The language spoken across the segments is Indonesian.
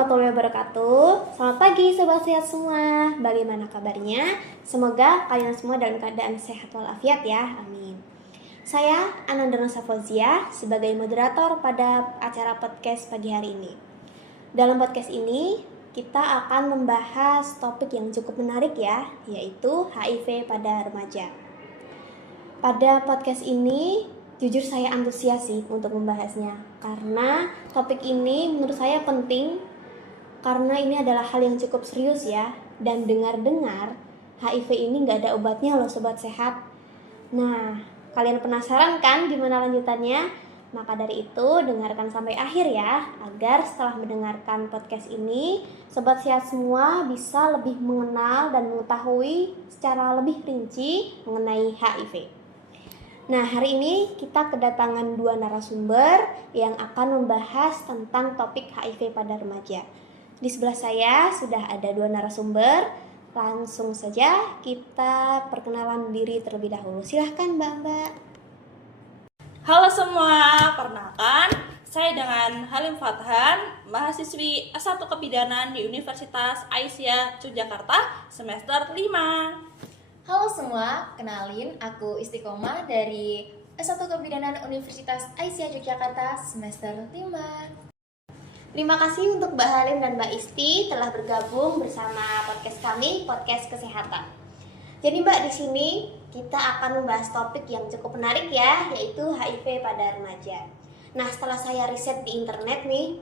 warahmatullahi wabarakatuh. Selamat pagi sobat sehat semua. Bagaimana kabarnya? Semoga kalian semua dalam keadaan sehat walafiat ya. Amin. Saya Ananda Nusa Fauzia sebagai moderator pada acara podcast pagi hari ini. Dalam podcast ini kita akan membahas topik yang cukup menarik ya, yaitu HIV pada remaja. Pada podcast ini jujur saya antusias sih untuk membahasnya, karena topik ini menurut saya penting, karena ini adalah hal yang cukup serius ya. Dan dengar-dengar HIV ini nggak ada obatnya loh sobat sehat. Nah, kalian penasaran kan gimana lanjutannya? Maka dari itu dengarkan sampai akhir ya, agar setelah mendengarkan podcast ini sobat sehat semua bisa lebih mengenal dan mengetahui secara lebih rinci mengenai HIV. Nah, hari ini kita kedatangan dua narasumber yang akan membahas tentang topik HIV pada remaja. Di sebelah saya sudah ada dua narasumber. Langsung saja kita perkenalan diri terlebih dahulu. Silahkan Mbak. Halo semua, perkenalkan saya dengan Halim Fathan, mahasiswi S1 Kebidanan di Universitas Aisyah Yogyakarta semester 5. Halo semua, kenalin aku Istiqomah dari S1 Kebidanan Universitas Aisyah Yogyakarta semester 5. Terima kasih untuk Mbak Halim dan Mbak Isti telah bergabung bersama podcast kami, podcast kesehatan. Jadi Mbak, di sini kita akan membahas topik yang cukup menarik ya, yaitu HIV pada remaja. Nah, setelah saya riset di internet nih,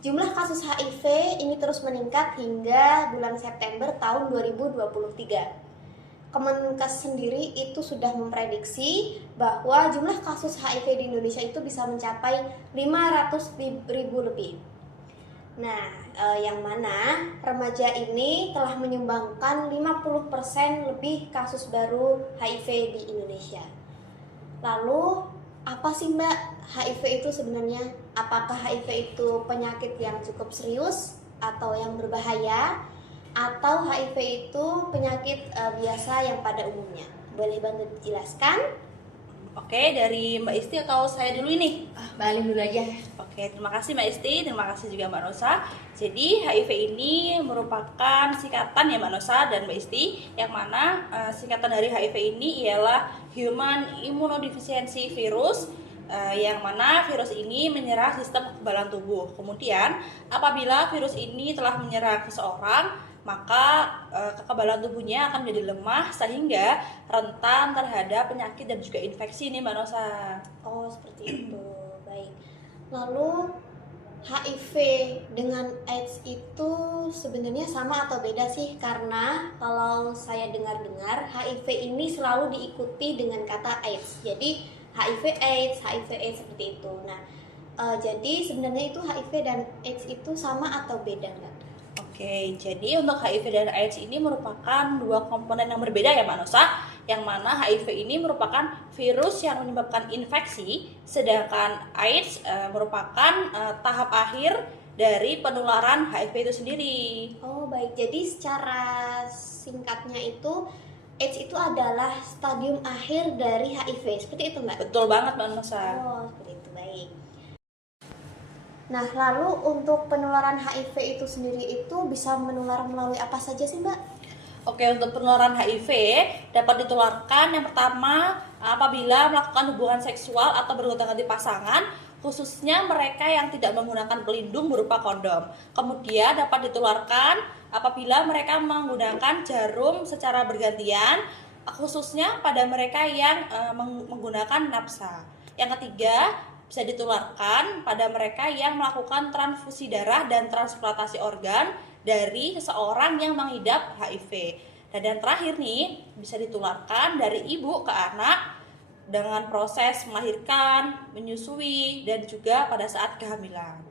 jumlah kasus HIV ini terus meningkat hingga bulan September tahun 2023. Kemenkes sendiri itu sudah memprediksi bahwa jumlah kasus HIV di Indonesia itu bisa mencapai 500.000 lebih. Nah, yang mana remaja ini telah menyumbangkan 50% lebih kasus baru HIV di Indonesia. Lalu, apa sih Mbak HIV itu sebenarnya? Apakah HIV itu penyakit yang cukup serius atau yang berbahaya? Atau HIV itu penyakit biasa yang pada umumnya? Boleh bantu dijelaskan? Oke, dari Mbak Isti atau saya dulu ini? Mbak Halim dulu aja. Oke, terima kasih Mbak Isti, terima kasih juga Mbak Nosa. Jadi HIV ini merupakan singkatan ya Mbak Nosa dan Mbak Isti, yang mana singkatan dari HIV ini ialah Human Immunodeficiency Virus, yang mana virus ini menyerang sistem kekebalan tubuh. Kemudian apabila virus ini telah menyerang seseorang, maka kekebalan tubuhnya akan menjadi lemah sehingga rentan terhadap penyakit dan juga infeksi nih Mbak Nosa. Oh, seperti itu. Baik. Lalu HIV dengan AIDS itu sebenarnya sama atau beda sih? Karena kalau saya dengar-dengar HIV ini selalu diikuti dengan kata AIDS. Jadi HIV AIDS seperti itu. Nah, jadi sebenarnya itu HIV dan AIDS itu sama atau beda nggak? Oke, jadi untuk HIV dan AIDS ini merupakan dua komponen yang berbeda ya Mbak Nosa, yang mana HIV ini merupakan virus yang menyebabkan infeksi, sedangkan AIDS merupakan tahap akhir dari penularan HIV itu sendiri. Oh baik, jadi secara singkatnya itu AIDS itu adalah stadium akhir dari HIV, seperti itu Mbak? Betul banget Mbak Nosa. Oh seperti itu, baik. Nah, lalu untuk penularan HIV itu sendiri itu bisa menular melalui apa saja sih Mbak? Oke, untuk penularan HIV dapat ditularkan yang pertama apabila melakukan hubungan seksual atau bergonta-ganti pasangan, khususnya mereka yang tidak menggunakan pelindung berupa kondom. Kemudian dapat ditularkan apabila mereka menggunakan jarum secara bergantian, khususnya pada mereka yang menggunakan napsa. Yang ketiga, bisa ditularkan pada mereka yang melakukan transfusi darah dan transplantasi organ dari seseorang yang mengidap HIV. Dan yang terakhir nih, bisa ditularkan dari ibu ke anak dengan proses melahirkan, menyusui, dan juga pada saat kehamilan.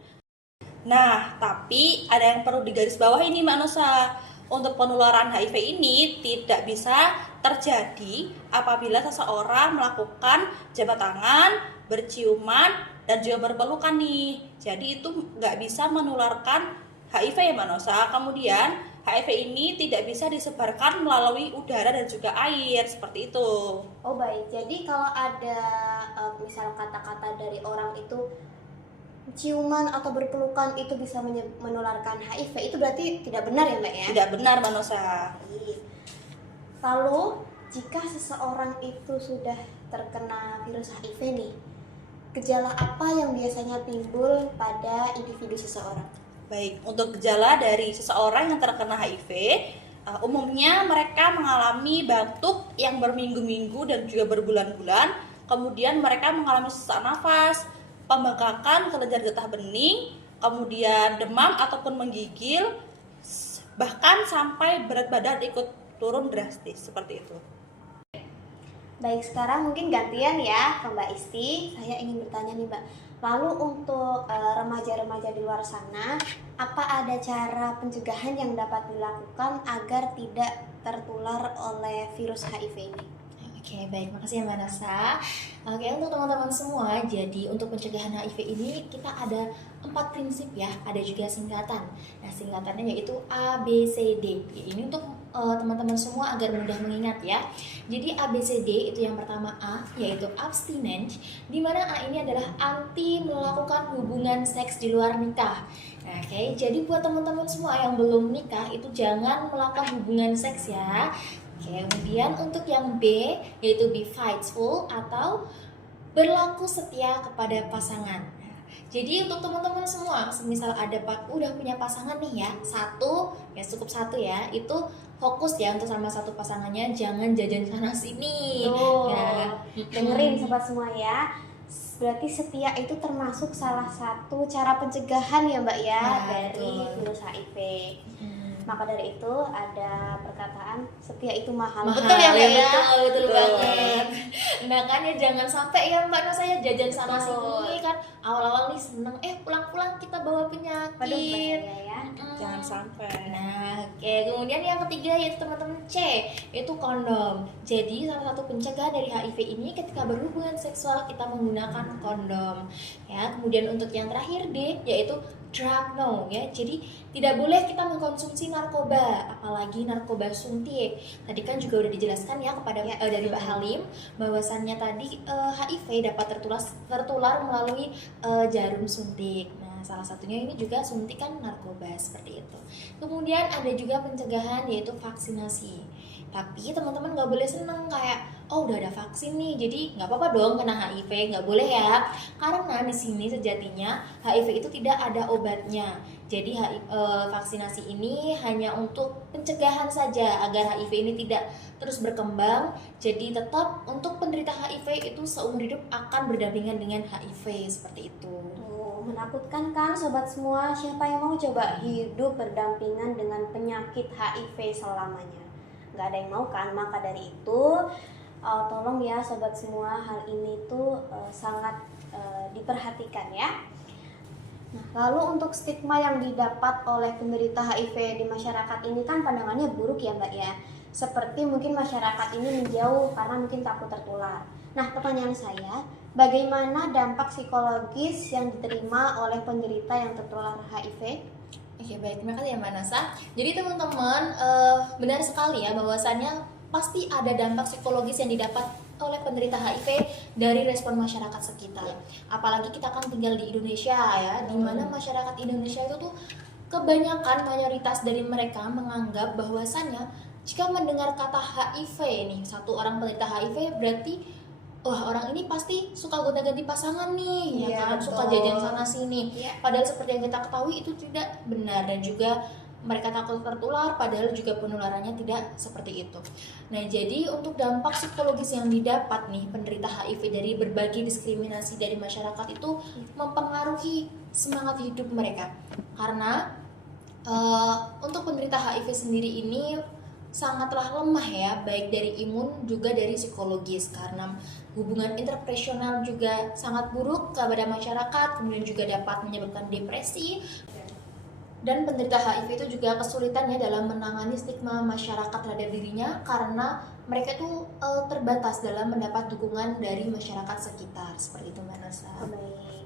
Nah, tapi ada yang perlu digarisbawahi nih Mbak Nosa. Untuk penularan HIV ini tidak bisa terjadi apabila seseorang melakukan jabat tangan, berciuman, dan juga berpelukan nih. Jadi itu nggak bisa menularkan HIV ya Mbak Nosa. Kemudian HIV ini tidak bisa disebarkan melalui udara dan juga air, seperti itu. Oh baik, jadi kalau ada misal kata-kata dari orang itu ciuman atau berpelukan itu bisa menularkan HIV, itu berarti tidak benar ya Mbak ya? Tidak benar, Mbak Nosa. Baik. Lalu jika seseorang itu sudah terkena virus HIV nih, gejala apa yang biasanya timbul pada individu seseorang? Baik, untuk gejala dari seseorang yang terkena HIV, umumnya mereka mengalami batuk yang berminggu-minggu dan juga berbulan-bulan. Kemudian mereka mengalami sesak nafas, pembengkakan kelenjar getah bening, kemudian demam ataupun menggigil, bahkan sampai berat badan ikut turun drastis seperti itu. Baik, sekarang mungkin gantian ya ke Mbak Isti. Saya ingin bertanya nih Mbak, lalu untuk remaja-remaja di luar sana, apa ada cara pencegahan yang dapat dilakukan agar tidak tertular oleh virus HIV ini? Oke, baik, makasih ya Mbak Nasa. Oke, untuk teman-teman semua, jadi untuk pencegahan HIV ini kita ada 4 prinsip ya, ada juga singkatan. Nah, singkatannya yaitu ABCD. Ini untuk teman-teman semua agar mudah mengingat ya. Jadi ABCD itu yang pertama A, yaitu abstinence, di mana A ini adalah anti melakukan hubungan seks di luar nikah. Nah, oke, jadi buat teman-teman semua yang belum nikah itu jangan melakukan hubungan seks ya. Oke, kemudian untuk yang B yaitu be faithful atau berlaku setia kepada pasangan. Nah, jadi untuk teman-teman semua, misal ada udah punya pasangan nih ya, cukup satu ya, itu fokus ya untuk sama satu pasangannya, jangan jajan sana sini. Tuh, dengerin sobat semua ya. Berarti setia itu termasuk salah satu cara pencegahan ya Mbak ya, Nah, dari betul. virus HIV. Maka dari itu ada perkataan setia itu mahal. Mahal, Betul ya Mbak ya? Betul banget. Nah kan ya jangan sampai ya Mbak Nasa ya jajan sana Betul. sini kan awal-awal nih seneng, pulang-pulang kita bawa penyakit. Waduh, bahaya ya. Jangan sampai. Nah, oke. Kemudian yang ketiga yaitu teman-teman C, yaitu kondom. Jadi salah satu pencegahan dari HIV ini ketika berhubungan seksual kita menggunakan kondom. Ya, kemudian untuk yang terakhir D yaitu drug no ya. Jadi tidak boleh kita mengkonsumsi narkoba, apalagi narkoba suntik. Tadi kan juga udah dijelaskan ya kepada dari Mbak Halim bahwasannya tadi HIV dapat tertular melalui jarum suntik. Nah, salah satunya ini juga suntikan narkoba seperti itu. Kemudian ada juga pencegahan yaitu vaksinasi. Tapi teman-teman nggak boleh seneng kayak udah ada vaksin nih, jadi nggak apa-apa dong kena HIV, nggak boleh ya. Karena di sini sejatinya HIV itu tidak ada obatnya. Jadi vaksinasi ini hanya untuk pencegahan saja agar HIV ini tidak terus berkembang. Jadi tetap untuk penderita HIV itu seumur hidup akan berdampingan dengan HIV seperti itu. Menakutkan kan sobat semua, siapa yang mau coba hidup berdampingan dengan penyakit HIV selamanya? Nggak ada yang mau kan? Maka dari itu tolong ya sobat semua, hal ini tuh sangat diperhatikan ya. Nah, lalu untuk stigma yang didapat oleh penderita HIV di masyarakat ini kan pandangannya buruk ya Mbak ya. Seperti mungkin masyarakat ini menjauh karena mungkin takut tertular. Nah, pertanyaan saya, bagaimana dampak psikologis yang diterima oleh penderita yang tertular HIV? Oke, baik, terima kasih ya Mbak Nasa. Jadi teman-teman benar sekali ya bahwasannya pasti ada dampak psikologis yang didapat oleh penderita HIV dari respon masyarakat sekitar. Apalagi kita kan tinggal di Indonesia ya, di mana masyarakat Indonesia itu tuh kebanyakan mayoritas dari mereka menganggap bahwasannya jika mendengar kata HIV nih, satu orang penderita HIV berarti wah orang ini pasti suka gonta-ganti pasangan nih, ya kan, suka jajan sana sini. Padahal seperti yang kita ketahui itu tidak benar dan juga mereka takut tertular, padahal juga penularannya tidak seperti itu. Nah, jadi untuk dampak psikologis yang didapat nih penderita HIV dari berbagai diskriminasi dari masyarakat itu mempengaruhi semangat hidup mereka. Karena untuk penderita HIV sendiri ini sangatlah lemah ya, baik dari imun juga dari psikologis, karena hubungan interpersonal juga sangat buruk kepada masyarakat, kemudian juga dapat menyebabkan depresi. Dan penderita HIV itu juga kesulitannya dalam menangani stigma masyarakat terhadap dirinya karena mereka itu terbatas dalam mendapat dukungan dari masyarakat sekitar. Seperti itu Mbak Nasa. Baik.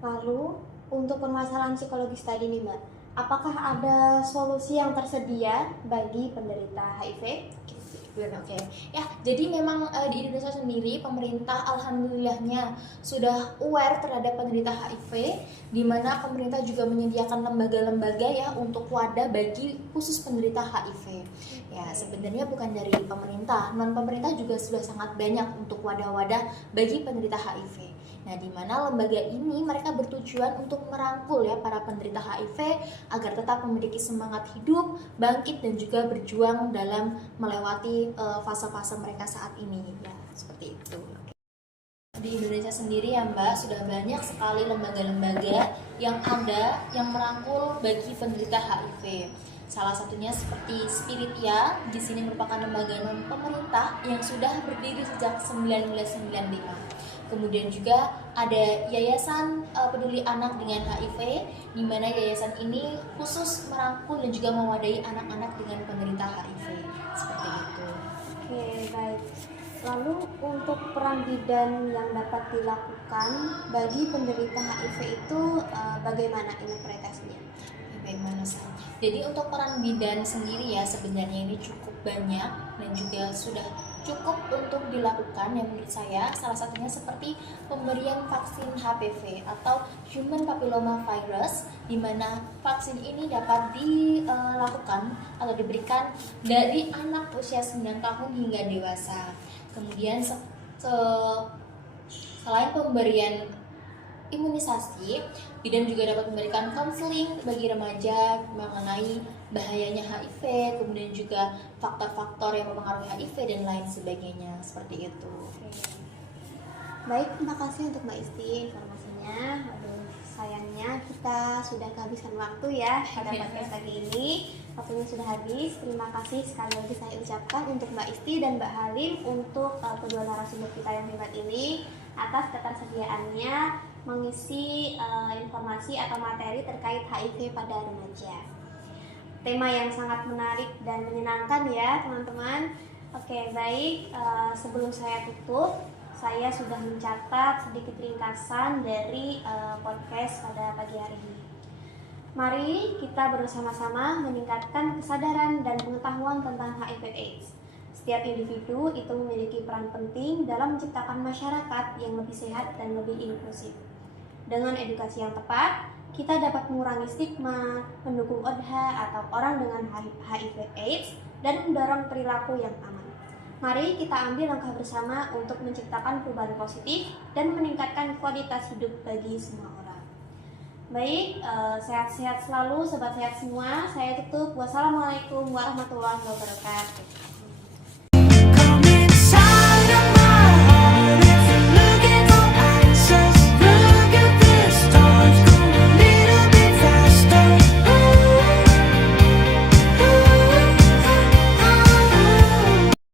Lalu untuk permasalahan psikologis tadi nih Mbak, apakah ada solusi yang tersedia bagi penderita HIV? Oke, ya jadi memang di Indonesia sendiri pemerintah alhamdulillahnya sudah aware terhadap penderita HIV, di mana pemerintah juga menyediakan lembaga-lembaga ya untuk wadah bagi khusus penderita HIV. Ya sebenarnya bukan dari pemerintah, non pemerintah juga sudah sangat banyak untuk wadah-wadah bagi penderita HIV. Nah, di mana lembaga ini mereka bertujuan untuk merangkul ya para penderita HIV agar tetap memiliki semangat hidup, bangkit dan juga berjuang dalam melewati fase-fase mereka saat ini ya, seperti itu. Di Indonesia sendiri ya Mbak, sudah banyak sekali lembaga-lembaga yang ada yang merangkul bagi penderita HIV. Salah satunya seperti Spiritia, di sini merupakan lembaga non pemerintah yang sudah berdiri sejak 1995. Kemudian juga ada Yayasan Peduli Anak dengan HIV, di mana yayasan ini khusus merangkul dan juga mewadahi anak-anak dengan penderita HIV. Seperti itu. Oke, baik. Lalu untuk peran bidan yang dapat dilakukan bagi penderita HIV itu bagaimana interpretasinya? Bagaimana sih? Jadi untuk peran bidan sendiri ya sebenarnya ini cukup banyak dan juga sudah cukup untuk dilakukan yang menurut saya salah satunya seperti pemberian vaksin HPV atau Human Papilloma Virus, di mana vaksin ini dapat dilakukan atau diberikan dari anak usia 9 tahun hingga dewasa. Kemudian selain pemberian imunisasi, bidan juga dapat memberikan konseling bagi remaja mengenai bahayanya HIV, kemudian juga faktor-faktor yang mempengaruhi HIV dan lain sebagainya, seperti itu. Baik, terima kasih untuk Mbak Isti informasinya. Aduh, sayangnya kita sudah kehabisan waktu ya pada podcast kali ini. Waktunya sudah habis. Terima kasih sekali lagi saya ucapkan untuk Mbak Isti dan Mbak Halim untuk kedua narasumber kita yang hebat ini atas ketersediaannya mengisi informasi atau materi terkait HIV pada remaja. Tema yang sangat menarik dan menyenangkan ya teman-teman. Oke, baik, sebelum saya tutup, saya sudah mencatat sedikit ringkasan dari podcast pada pagi hari ini. Mari kita bersama-sama meningkatkan kesadaran dan pengetahuan tentang HIV/AIDS. Setiap individu itu memiliki peran penting dalam menciptakan masyarakat yang lebih sehat dan lebih inklusif. Dengan edukasi yang tepat, kita dapat mengurangi stigma, mendukung ODHA atau orang dengan HIV/AIDS, dan mendorong perilaku yang aman. Mari kita ambil langkah bersama untuk menciptakan perubahan positif dan meningkatkan kualitas hidup bagi semua orang. Baik, sehat-sehat selalu, sobat sehat semua. Saya tutup. Wassalamualaikum warahmatullahi wabarakatuh.